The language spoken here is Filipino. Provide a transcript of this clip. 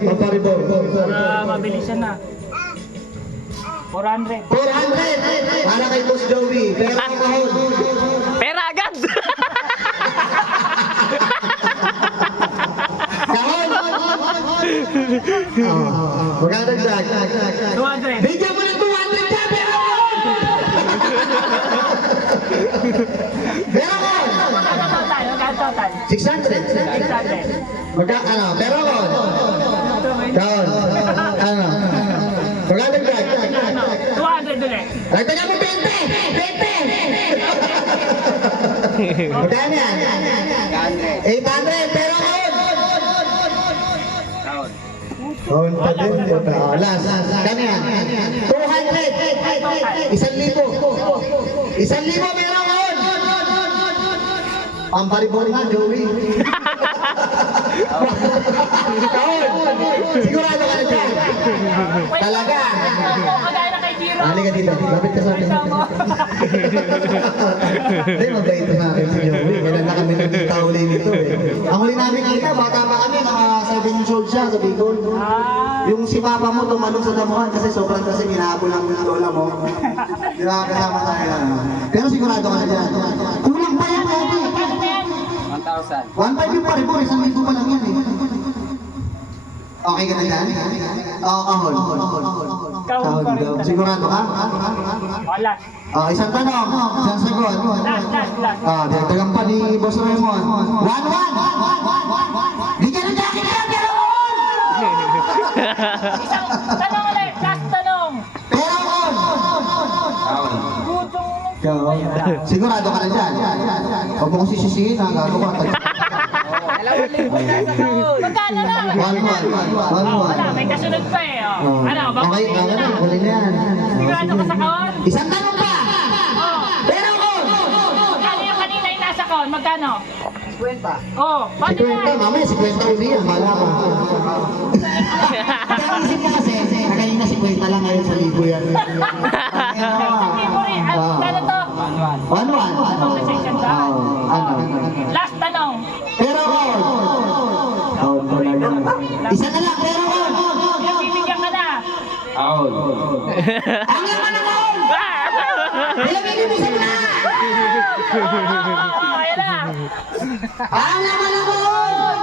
Pamparibor. Mabilis siya na. 400. 400! Para kay Boss Joey. Pero ang kahon. Pera agad! Kahon! Magkadagdag. 200. Bigyan mo ng 200 ka, pero pero Magkano total? 600. 600. Ano, pero kahon. Ano? Magkadagdag. 200 ulit. Dagdagan mo 20! 20! Magkano yan? 800, pero kahon! Kahon pa din. Last. Kano yan? 200! 1,000! 1,000 meron kahon! Pamparibor na, Joey. Kahon! Sigurado ka na dyan. Talaga. Kagaya na kay Giro. Halika dito. Lapit ka sa akin. Hindi, mabait na akin si Joey. Kailan na kami nagkahuli nito eh. Ang huli namin kita, bata pa kami, mga 7 years old siya sa Bicol. Yung si Papa mo tumalong sa damuhan kasi sobrang kasi minahabol ang lola mo. Di ba kasama tayo? Pero sigurado ka na dyan. Kulang pa yan, Eddie. 1,000. 1,500 yung paribor, 1,000 pa lang yan eh. Okay ka na dyan? Oo, kahon. Kahon daw. Sigurado ka? Wala. Isang tanong, isang sagot. Last. Dagdagan pa ni Boss Raymond. 1-1! Bigyan ng jacket yan, pero Isang tanong ulit. Last tanong. pero Gutong. sigurado ka na dyan. Huwag mo kong sisisihin, ha? Gago ka. Magkano na? 1-1. May kasunod pa eh. Oh. Ano, Okay, babawiin na. huli na yan. Sigurado ka sa kaon? Isang tanong pa! Oh. Pero Magkano yung kanina yung nasa kaon? Magkano? 50. Oh, paano si Kwenta, yan? mamaya si Kwenta uli yan, hala ko. Nakaisip ka kasi, kanina si Kwenta lang ngayon sa libo yan. Favorite. Ano to? 1-1. Ano? Last tanong. Pero isa na lang, pero Bibigyan ka na. ang naman naman! Ilagay mo sa muna! Oh, ayan na. Ang naman naman!